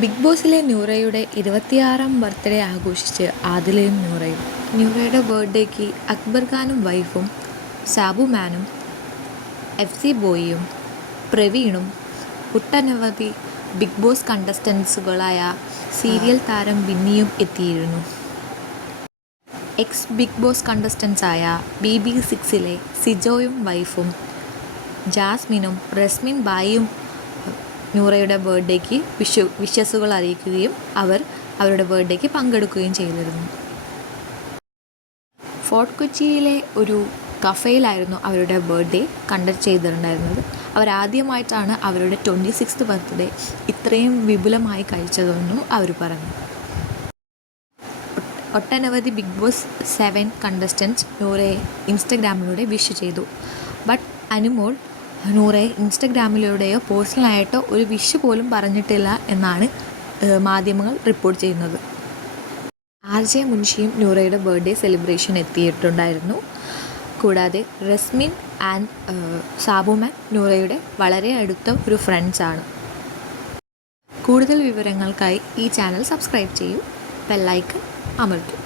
Big ബോസിലെ നൂറയുടെ 26ാം birthday ആഘോഷിച്ച് ആദിലയും നൂറയും. നൂറയുടെ ബർത്ത്ഡേക്ക് അക്ബർ ഖാനും വൈഫും, സാബുമാനും, FC ബോയിയും, പ്രവീണും, ഒട്ടനവധി ബിഗ് ബോസ് കണ്ടസ്റ്റൻസുകളായ സീരിയൽ താരം ബിന്നിയും എത്തിയിരുന്നു. എക്സ് ബിഗ് ബോസ് കണ്ടസ്റ്റൻസായ BB6-ലെ സിജോയും വൈഫും, ജാസ്മിനും റസ്മിൻ ബായിയും നൂറയുടെ ബർത്ത്ഡേക്ക് വിഷസുകൾ അറിയിക്കുകയും അവരുടെ ബർത്ത്ഡേക്ക് പങ്കെടുക്കുകയും ചെയ്തിരുന്നു. ഫോർട്ട് കൊച്ചിയിലെ ഒരു കഫേയിലായിരുന്നു അവരുടെ ബർത്ത്ഡേ കണ്ടക്ട് ചെയ്തിട്ടുണ്ടായിരുന്നത്. അവരാദ്യമായിട്ടാണ് അവരുടെ 26th ബർത്ത്ഡേ ഇത്രയും വിപുലമായി കഴിച്ചതെന്നും അവർ പറഞ്ഞു. ഒട്ടനവധി ബിഗ് ബോസ് 7 കണ്ടസ്റ്റൻസ് നൂറയെ ഇൻസ്റ്റഗ്രാമിലൂടെ വിഷ് ചെയ്തു. ബട്ട് അനുമോൾ നൂറയെ ഇൻസ്റ്റഗ്രാമിലൂടെയോ പേഴ്സണലായിട്ടോ ഒരു വിഷ് പോലും പറഞ്ഞിട്ടില്ല എന്നാണ് മാധ്യമങ്ങൾ റിപ്പോർട്ട് ചെയ്യുന്നത്. RJ മുൻഷിയും നൂറയുടെ ബർത്ത്ഡേ സെലിബ്രേഷൻ എത്തിയിട്ടുണ്ടായിരുന്നു. കൂടാതെ റസ്മിൻ ആൻഡ് സാബുമാൻ നൂറയുടെ വളരെ അടുത്ത ഒരു ഫ്രണ്ട്സാണ്. കൂടുതൽ വിവരങ്ങൾക്കായി ഈ ചാനൽ സബ്സ്ക്രൈബ് ചെയ്യൂ, ബെൽ ഐക്കൺ അമർത്തൂ.